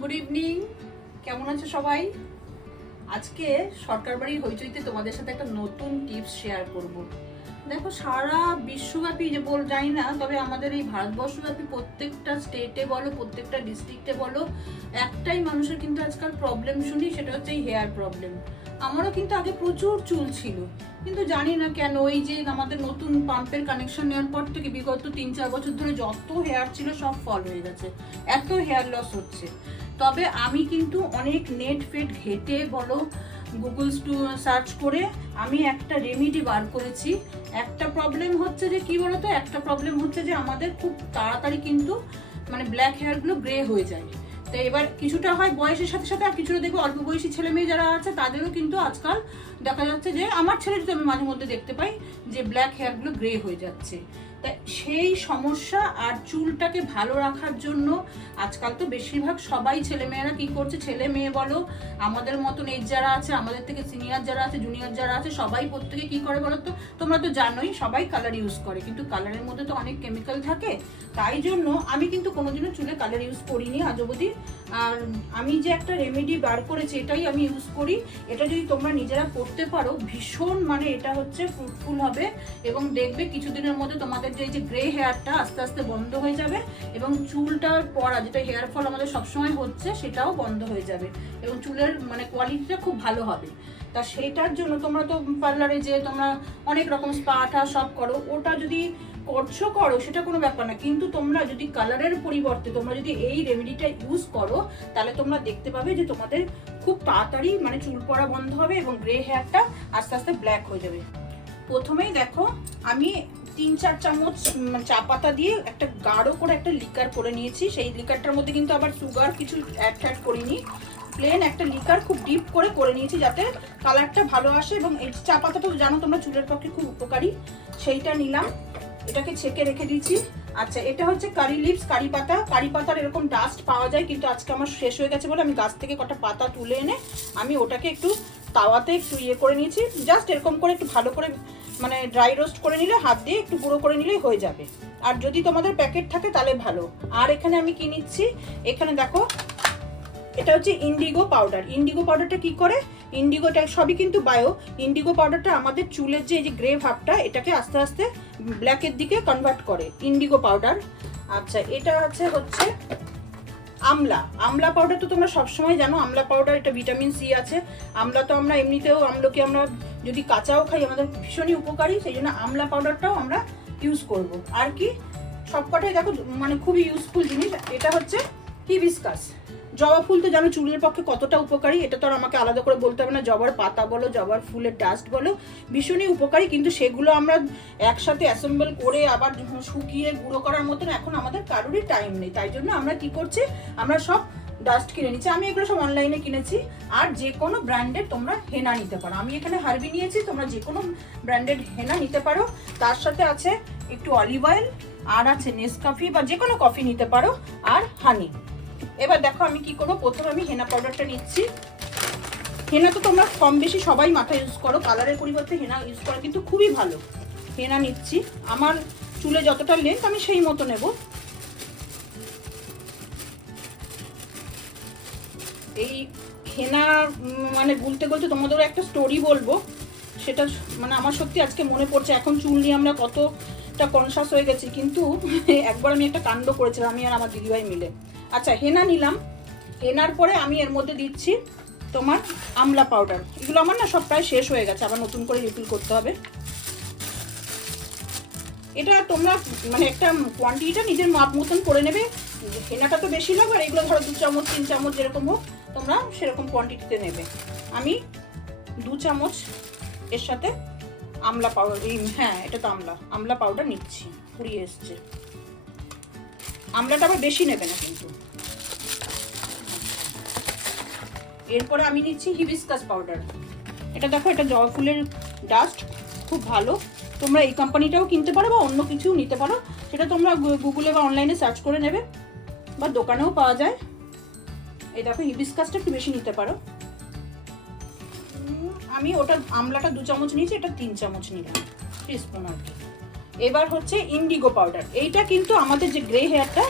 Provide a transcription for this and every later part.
Good evening, কেমন আছো সবাই? আজকে সরকার বাড়ির হইচইতে তোমাদের সাথে একটা নতুন টিপস শেয়ার করব। দেখো, সারা বিশ্বব্যাপী যে জানি না, তবে আমাদের এই ভারতবর্ষব্যাপী প্রত্যেকটা স্টেটে বলো, প্রত্যেকটা ডিস্ট্রিক্টে বলো, একটাই মানুষের কিন্তু আজকাল প্রবলেম শুনি, সেটা হচ্ছে এই হেয়ার প্রবলেম। আমারও কিন্তু আগে প্রচুর চুল ছিল, কিন্তু জানি না কেন ওই যে আমাদের নতুন পাম্পের কানেকশন নেওয়ার পর থেকে বিগত 3-4 বছর ধরে যত হেয়ার ছিল সব ফল হয়ে গেছে, এত হেয়ার লস হচ্ছে। তবে আমি কিন্তু অনেক নেট ফেট ঘেটে বলো, গুগল সার্চ করে আমি একটা রেমেডি বার করেছি। একটা প্রবলেম হচ্ছে যে কি বলতো, একটা প্রবলেম হচ্ছে যে আমাদের খুব তাড়াতাড়ি কিন্তু মানে ব্ল্যাক হেয়ারগুলো গ্রে হয়ে যায়। তো এবার কিছুটা হয় বয়সের সাথে সাথে, আর কিছুটা দেখবো অল্প বয়সী ছেলে মেয়ে যারা আছে তাদেরও কিন্তু আজকাল দেখা যাচ্ছে যে, আমার ছেলেটা আমি মাঝে মধ্যে দেখতে পাই যে ব্ল্যাক হেয়ারগুলো গ্রে হয়ে যাচ্ছে। তা সেই সমস্যা আর চুলটাকে ভালো রাখার জন্য আজকাল তো বেশিরভাগ সবাই ছেলেমেয়েরা কি করছে, ছেলে মেয়ে বলো, আমাদের মতন এজ যারা আছে, আমাদের থেকে সিনিয়র যারা আছে, জুনিয়র যারা আছে, সবাই প্রত্যেকে কি করে বলো তো, তোমরা তো জানোই সবাই কালার ইউজ করে, কিন্তু কালারের মধ্যে তো অনেক কেমিক্যাল থাকে। তাই জন্য আমি কিন্তু কোনোদিনও চুলে কালার ইউজ করিনি আজ অবধি। আর আমি যে একটা রেমেডি বার করেছি এটাই আমি ইউজ করি। এটা যদি তোমরা নিজেরা করতে পারো, ভীষণ মানে এটা হচ্ছে ফ্রুটফুল হবে, এবং দেখবে কিছুদিনের মধ্যে তোমাদের যে গ্রে হেয়ারটা আস্তে আস্তে বন্ধ হয়ে যাবে, এবং চুলটার পড়া, যেটা হেয়ার ফল আমাদের সবসময় হচ্ছে, সেটাও বন্ধ হয়ে যাবে, এবং চুলের মানে কোয়ালিটিটা খুব ভালো হবে। তা সেইটার জন্য তোমরা তো পার্লারে যে তোমরা অনেক রকম স্পা টা সব করো, ওটা যদি করো সেটা কোনো ব্যাপার না, কিন্তু তোমরা যদি কালারের পরিবর্তে তোমরা যদি এই রেমেডিটা ইউজ করো, তাহলে তোমরা দেখতে পাবে যে তোমাদের খুব তাড়াতাড়ি মানে চুল পড়া বন্ধ হবে, এবং গ্রে হেয়ারটা আস্তে আস্তে ব্ল্যাক হয়ে যাবে। প্রথমেই দেখো, আমি 3-4 চামচ চা পাতা দিয়ে একটা গাঢ় করে একটা লিকার করে নিয়েছি। সেই লিকারটার মধ্যে কিন্তু আবার সুগার কিছু অ্যাড করিনি, প্লেন একটা লিকার খুব ডিপ করে নিয়েছি, যাতে কালারটা ভালো আসে। এবং এই চা পাতাটা তো জানো তোমরা চুলের পক্ষে খুব উপকারী, সেইটা নিলাম, এটাকে ছেঁকে রেখে দিয়েছি। আচ্ছা, এটা হচ্ছে কারি লিভস, কারি পাতা। কারি পাতার এরকম ডাস্ট পাওয়া যায়, কিন্তু আজকে আমার শেষ হয়ে গেছে বলে আমি গাছ থেকে কটা পাতা তুলে এনে আমি ওটাকে একটু তাওয়াতে একটু করে নিয়েছি। জাস্ট এরকম করে একটু ভালো করে মানে ড্রাই রোস্ট করে নিলে, হাত দিয়ে একটু গুঁড়ো করে নিলেই হয়ে যাবে। আর যদি তোমাদের প্যাকেট থাকে তাহলে ভালো। আর এখানে আমি কি নিচ্ছি, এখানে দেখো, এটা হচ্ছে ইন্ডিগো পাউডার। ইন্ডিগো পাউডারটা কি করে, ইন্ডিগোটা সবই কিন্তু বায়ো। ইন্ডিগো পাউডারটা আমাদের চুলের যে এই যে গ্রে ভাবটা, এটাকে আস্তে আস্তে ব্ল্যাকের দিকে কনভার্ট করে ইন্ডিগো পাউডার। আচ্ছা, এটা হচ্ছে আমলা পাউডার। তো তোমরা সবসময় জানো আমলা পাউডার, এটা ভিটামিন সি আছে। আমলা তো আমরা এমনিতেও, আমলকি আমরা যদি কাঁচাও খাই আমাদের ভীষণই উপকারী, সেই জন্য আমলা পাউডারটাও আমরা ইউজ করব। আর কি সবকটাই দেখো মানে খুবই ইউজফুল জিনিস। এটা হচ্ছে হিবিস্কাস। জবা ফুল তো জানো চুলের পক্ষে কতটা উপকারী, এটা তো আর আমাকে আলাদা করে বলতে হবে না। জবার পাতা বলো, জবার ফুলের ডাস্ট বলো, ভীষণই উপকারী, কিন্তু সেগুলো আমরা একসাথে অ্যাসেম্বল করে আবার শুকিয়ে গুঁড়ো করার মতন এখন আমাদের কারোরই টাইম নেই। তাই জন্য আমরা কি করছি, আমরা সব ডাস্ট কিনে নিচ্ছি। আমি এগুলো সব অনলাইনে কিনেছি। আর যে কোনো ব্র্যান্ডের তোমরা হেনা নিতে পারো, আমি এখানে হার্বি নিয়েছি, তোমরা যে কোনো ব্র্যান্ডেড হেনা নিতে পারো। তার সাথে আছে একটু অলিভ অয়েল, আর আছে নেসকাফি বা যে কোনো কফি নিতে পারো, আর হানি। এবার দেখো আমি কি করবো, প্রথমে আমি হেনা পাউডারটা নিচ্ছি। হেনা তো তোমরা কম বেশি সবাই মাথায় ইউজ করো, কালারের পরিবর্তে হেনা ইউজ করা কিন্তু খুবই ভালো। হেনা নিচ্ছি, আমার চুলে যতটা লেন্থ আমি সেই মতো নেব। এই হেনা মানে গুলতে গুলতে তোমাদেরও একটা স্টোরি বলবো, সেটা মানে আমার সত্যি আজকে মনে পড়ছে। এখন চুল নিয়ে আমরা কতটা কনসাস হয়ে গেছি, কিন্তু একবার আমি একটা কাণ্ড করেছিলাম, আমি আর আমার দিদিভাই মিলে। আচ্ছা, হেনা নিলাম, হেনার পরে আমি এর মধ্যে দিচ্ছি তোমার আমলা পাউডার। এগুলো আমার না সব প্রায় শেষ হয়ে গেছে, আবার নতুন করে রিফিল করতে হবে। এটা তোমরা মানে একটা কোয়ান্টিটিটা নিজের মাপ মতন করে নেবে। হেনাটা তো বেশি লাগবে, আর এগুলো ধরো 2 চামচ 3 চামচ যেরকম হোক তোমরা সেরকম কোয়ান্টিটিতে নেবে। আমি 2 চামচ এর সাথে আমলা পাউডার, হ্যাঁ এটা তো আমলা পাউডার নিচ্ছি, ফুরিয়ে এসছে। আমলাটা আবার বেশি নেবে না কিন্তু। এরপরে আমি নিচ্ছি হিবিস্কাস পাউডার। এটা দেখো, এটা জবা ফুলের ডাস্ট, খুব ভালো। তোমরা এই কোম্পানিটাও কিনতে পারো বা অন্য কিছু নিতে পারো, সেটা তোমরা গুগলে বা অনলাইনে সার্চ করে নেবে, বা দোকানেও পাওয়া যায়। এই দেখো, হিবিস্কাসটা একটু বেশি নিতে পারো। আমি ওটা আমলাটা 2 চামচ নিয়েছি, এটা 3 চামচ নিলাম, টিস্পুন আর কি। এবার হচ্ছে ইন্ডিগো পাউডার। এইটা কিন্তু আমাদের যে গ্রে হেয়ারটা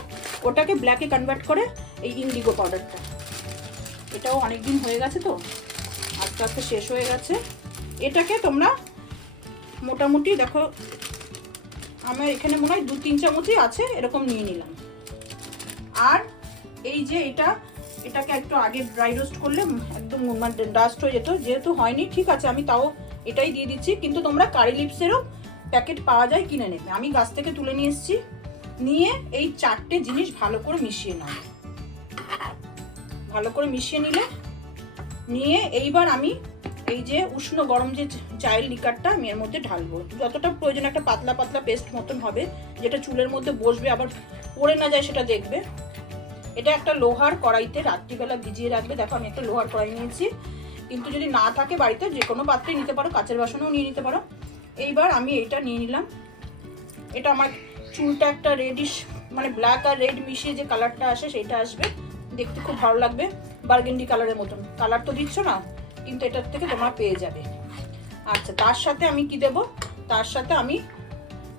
ওটাকে ব্ল্যাকে কনভার্ট করে, এই ইন্ডিগো পাউডারটা। এটাও অনেক দিন হয়ে গেছে তো, আস্তে আস্তে শেষ হয়ে গেছে। এটাকে তোমরা মোটামুটি দেখো আমার এখানে মনে হয় 2-3 চামচই আছে, এরকম নিয়ে নিলাম। আর এই যে এটাকে একটু আগে ড্রাই রোস্ট করলে একদম মানে ডাস্ট হয়ে যেত, যেহেতু হয়নি ঠিক আছে আমি তাও এটাই দিয়ে দিচ্ছি। কিন্তু তোমরা কারি লিপসেরও প্যাকেট পাওয়া যায়, কিনে নেবে। আমি গাছ থেকে তুলে নিয়ে এসেছি। নিয়ে এই 4টে জিনিস ভালো করে মিশিয়ে নাও। ভালো করে মিশিয়ে নিয়ে এইবার আমি এই যে উষ্ণ গরম যে চায়ের লিকারটা আমি এর মধ্যে ঢালবো। যতটা প্রয়োজন, একটা পাতলা পাতলা পেস্ট মতন হবে, যেটা চুলের মধ্যে বসবে, আবার পড়ে না যায় সেটা দেখবে। এটা একটা লোহার কড়াইতে রাত্রিবেলা ভিজিয়ে রাখবে। দেখো আমি একটা লোহার কড়াই নিয়েছি, কিন্তু যদি না থাকে বাড়িতে যে কোনো পাত্রেই নিতে পারো, কাচের বাসনেও নিয়ে নিতে পারো। এইবার আমি এইটা নিয়ে নিলাম। এটা আমার চুলটা একটা রেডিশ মানে ব্ল্যাক আর রেড মিশিয়ে যে কালারটা আসে সেইটা আসবে, দেখতে খুব ভালো লাগবে, বার্গেন্ডি কালারের মতন। কালার তো দিচ্ছ না, কিন্তু এটার থেকে তোমরা পেয়ে যাবে। আচ্ছা, তার সাথে আমি কি দেব? তার সাথে আমি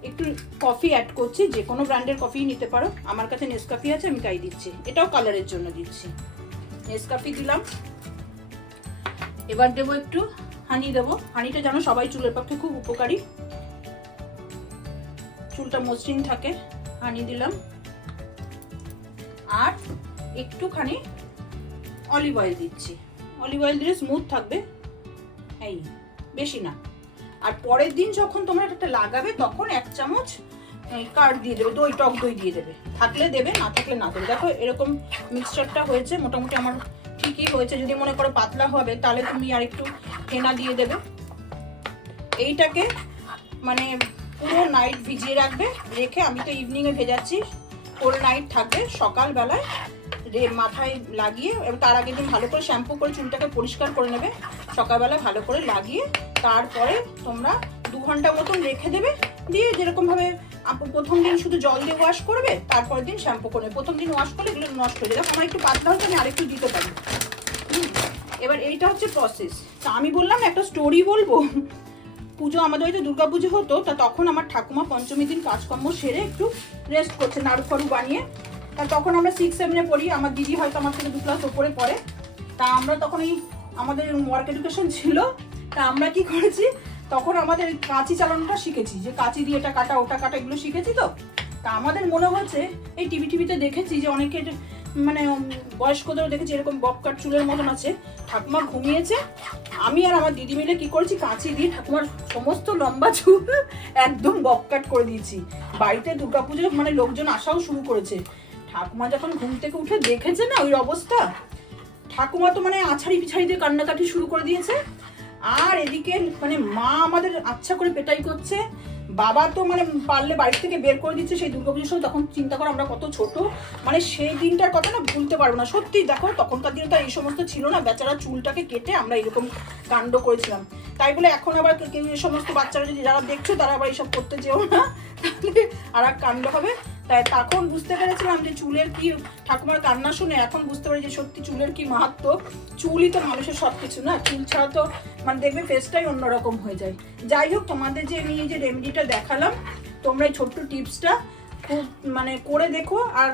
একটু কফি অ্যাড করছি। যে কোনো ব্র্যান্ডের কফি নিতে পারো, আমার কাছে নেসকাফি আছে, আমি তাই দিচ্ছি। এটাও কালারের জন্য দিচ্ছি। নেসকাফি দিলাম। এবার দেবো একটু হানি দেবো। হানিটা জানো সবাই চুলের পক্ষে খুব উপকারী, চুলটা মসৃণ থাকে। হানি দিলাম। আর একটুখানি অলিভ অয়েল দিচ্ছি। অলিভ অয়েল দিলে স্মুথ থাকবে, এই বেশি না। আর পরের দিন যখন তোমরা এটা লাগাবে তখন 1 চামচ কার্ড দিয়ে দেবে, টক দই দিয়ে দেবে। থাকলে দেবে, না থাকলে না দেবে। দেখো এরকম মিক্সচারটা হয়েছে, মোটামুটি আমার ঠিকই হয়েছে। যদি মনে করো পাতলা হবে তাহলে তুমি আর একটু ফেনা দিয়ে দেবে। এইটাকে মানে পুরো নাইট ভিজিয়ে রাখবে। রেখে, আমি তো ইভিনিংয়ে ভেজাচ্ছি, হোল নাইট থাকবে। সকালবেলায় মাথায় লাগিয়ে, তার আগের দিন ভালো করে শ্যাম্পু করে চুলটাকে পরিষ্কার করে নেবে। সকালবেলা ভালো করে লাগিয়ে তারপরে তোমরা 2 ঘন্টা মতন রেখে দেবে। দিয়ে যেরকমভাবে প্রথম দিন শুধু জল দিয়ে ওয়াশ করবে, তারপরের দিন শ্যাম্পু করবে। প্রথম দিন ওয়াশ করলে এগুলো নষ্ট হয়ে যাবে। আমার একটু পাতলা হচ্ছে, আমি আরেকটু দিতে পারি। এবার এইটা হচ্ছে প্রসেস। তা আমি বললাম একটা স্টোরি বলবো। পুজো, আমাদের হয়তো দুর্গা পুজো হতো, তা তখন আমার ঠাকুমা পঞ্চমীর দিন কাজকর্ম সেরে একটু রেস্ট করছে নাড়ু ফাড়ু বানিয়ে। তা তখন আমরা 6-7-এ পড়ি, আমার দিদি হয়তো আমার থেকে 2 ক্লাস ওপরে পড়ে। তা আমরা তখন এই আমাদের ওয়ার্ক এডুকেশন ছিল, তা আমরা কি করেছি, তখন আমাদের কাঁচি চালানোটা শিখেছি, যে কাঁচি দিয়ে এটা কাটা ওটা কাটা এগুলো শিখেছি। তো তা আমাদের মনে হচ্ছে এই টিভিতে দেখেছি যে অনেকে মানে বয়স্কদেরও দেখেছি এরকম ববকাট চুলের মতন আছে। ঠাকুমা ঘুমিয়েছে, আমি আর আমার দিদি মিলে কি করেছি, কাঁচি দিয়ে ঠাকুমার সমস্ত লম্বা চুল একদম ববকাট করে দিয়েছি। বাড়িতে দুর্গাপুজো মানে লোকজন আসাও শুরু করেছে। ঠাকুমা যখন ঘুম থেকে উঠে দেখেছে না ওই অবস্থা, ঠাকুমা তো মানে আছাড়ি পিছাড়ি দিয়ে কান্নাকাটি শুরু করে দিয়েছে। আর এদিকে মানে মা আমাদের আচ্ছা করে পেটাই করছে, বাবা তো মানে পারলে বাড়ি থেকে বের করে দিচ্ছে সেই দুর্গাপুজোর সময়। তখন চিন্তা করো আমরা কত ছোট, মানে সেই দিনটার কথা না ভুলতে পারবো না সত্যি। দেখো তখনকার দিনে তো এই সমস্ত ছিল না, বেচারা চুলটাকে কেটে আমরা এরকম কাণ্ড করেছিলাম। তাই বলে এখন আবার কেউ এই সমস্ত বাচ্চারা যদি যারা দেখছো তারা আবার এইসব করতে যেও না, তাহলে আর এক কাণ্ড হবে। তাই তখন বুঝতে পেরেছিলাম যে চুলের কি, ঠাকুমার কান্না শুনে এখন বুঝতে পারি যে সত্যি চুলের কি মাহাত্ম। চুলই তো মানুষের সব কিছু না, চুল ছাড়া তো মানে দেখবে ফেসটাই অন্যরকম হয়ে যায়। যাই হোক, তোমাদের যে আমি এই যে রেমেডিটা দেখালাম, তোমরা এই ছোট্ট টিপসটা খুব মানে করে দেখো। আর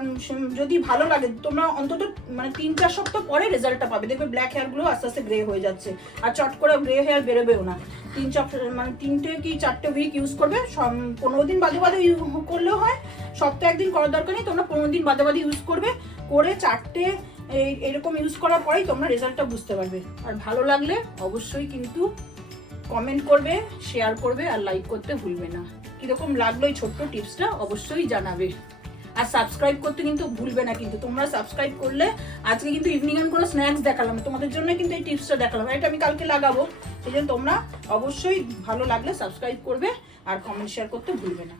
যদি ভালো লাগে তোমরা অন্তত মানে 3-4 সপ্তাহ পরে রেজাল্টটা পাবে। দেখবে ব্ল্যাক হেয়ারগুলো আস্তে আস্তে গ্রে হয়ে যাচ্ছে, আর চট করে গ্রে হেয়ার বেরোবেও না। 3 কি 4টে উইক ইউজ করবে। 15 দিন বাদে বাদে করলেও হয়, সপ্তাহে 1 দিন করার দরকার নেই। তোমরা 15 দিন বাদে বাদে ইউজ করবে, করে 4টে এরকম ইউজ করার পরেই তোমরা রেজাল্টটা বুঝতে পারবে। আর ভালো লাগলে অবশ্যই কিন্তু কমেন্ট করবে, শেয়ার করবে, আর লাইক করতে ভুলবে না। কিরকম লাগলো এই ছোট্ট টিপসটা অবশ্যই জানাবে। আর সাবস্ক্রাইব করতে কিন্তু ভুলবে না। কিন্তু তোমরা সাবস্ক্রাইব করলে, আজকে কিন্তু ইভিনিং আমি কোনো স্ন্যাক্স দেখালাম, তোমাদের জন্য কিন্তু এই টিপসটা দেখালাম। এটা আমি কালকে লাগাবো, সেই জন্য তোমরা অবশ্যই ভালো লাগলে সাবস্ক্রাইব করবে আর কমেন্ট শেয়ার করতে ভুলবে না।